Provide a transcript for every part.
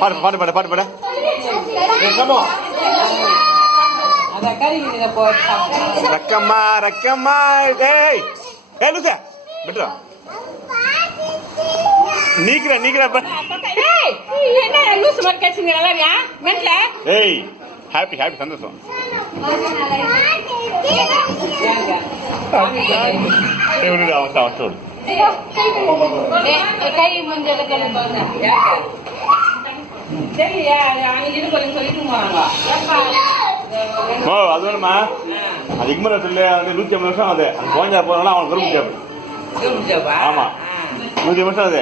பாடு பாடு பாடு பாடு பாடு ரக்கம்மா ரக்கம்மா ஏய் ஏய் லூசா விட்டுறா நீக்குற நீக்குற ஏய் என்ன லூசு மாதிரி கேச்சிங்க நல்லாரியா மென்ட்ல ஏய் ஹாப்பி ஹாப்பி சந்தோஷம் ஏய் விடு அவன் அவன் கை முஞ்சல கலப்பாங்க யாக்க சரியா அவங்க இது பண்ணி சொல்லிட்டு போறாங்க ஓ அது வேணுமா அதுக்கு மேலே சொல்லு அது 150 வருஷம் அது அந்த குழந்தை போறதுனால அவனுக்கு விரும்பிச்சாப்பு ஆமா 150 வருஷம் அது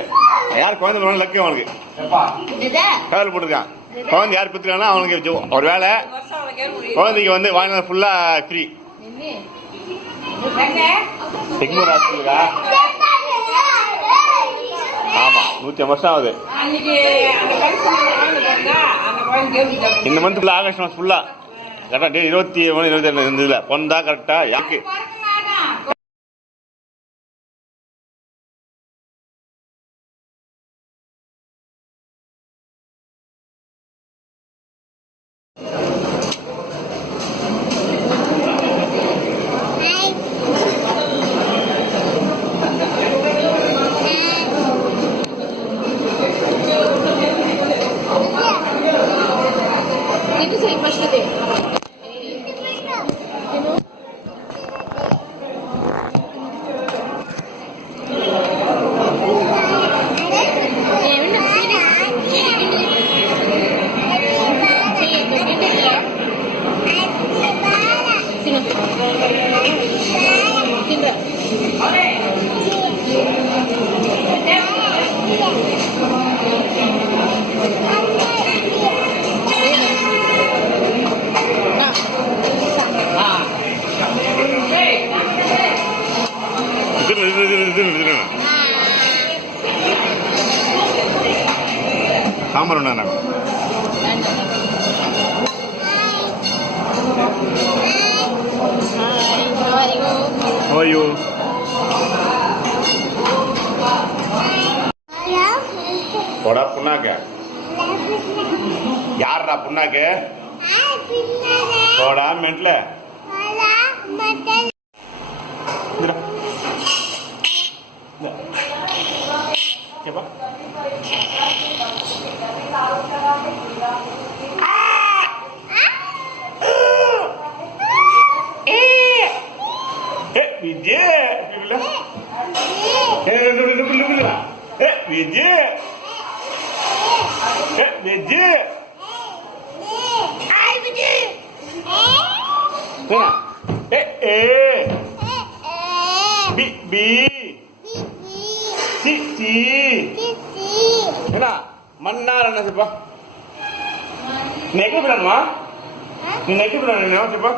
யார் குழந்தை போனாலும் லக்கு அவனுக்கு கடவுள் போட்டிருக்கான் குழந்தை யார் பெற்றுக்கானா அவனுக்கு ஒரு வேலை குழந்தைக்கு வந்து வாழ்நாள் ஃபுல்லா ஃப்ரீ டெக்மூர் ஹாஸ்பிட்டலுக்கா ஆமா 150 வருஷம் ஆகுது இந்த மந்த் ஃபுல்லா ஆகஸ்ட் மாதம் ஃபுல்லா கரெக்டா 21 22 இருந்ததுல பொண்ணா கரெக்டா யாருக்கு itu sih pas gitu sambar ஒண்ணா ஓய்யோ போடா புண்ணாக்க யாரா புண்ணாக்க போடா மென்ட்ல கேப்பா Vijay, Vijay, Vijay, ay Vijay, mana? B B, C C, mana? Mana rana siapa? Naik ke berapa? Naik ke berapa? Naik siapa?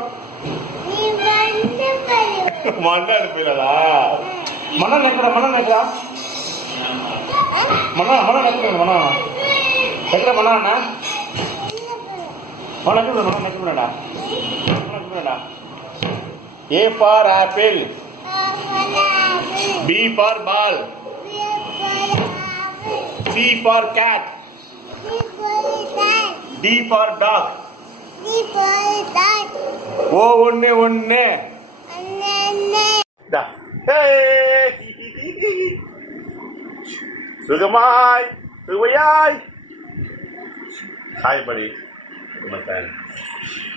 mana pilala mana nekra mana nekra mana mana nekra mana nekra mana na mana nekra mana nekra na mana nekra na A for apple B for ball C for cat D for dog O ஒண்ணே ஒண்ணே dah hey Sugamai Sugayai hi buddy my friend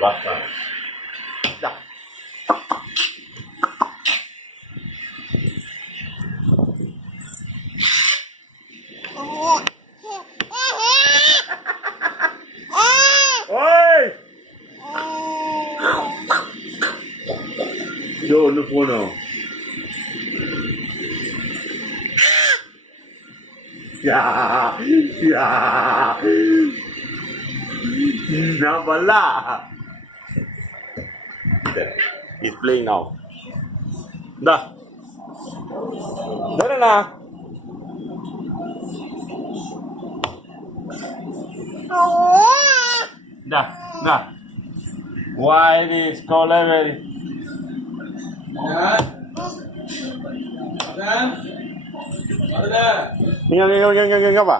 what's up dah oi yo no puno ya ya na bala he's playing now dah na dah dah why this call level இங்க வா.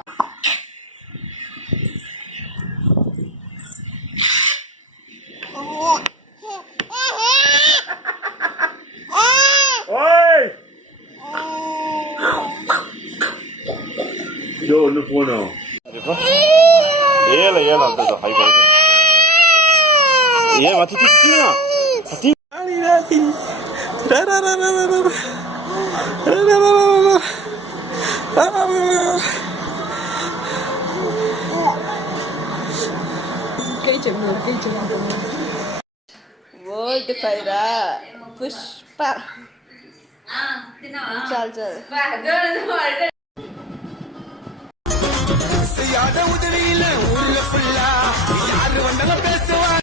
ஓய் இதோ ஒன்று போகணும். ஏல அந்த ஹை குவாலிட்டி ஏன் மத்தி திட்டினா மத்தி World Faira Pushpa. चल चल யார உதவியில ஊர்ல ஃபுல்லா யாரு வந்தாலும் பேசுவாங்க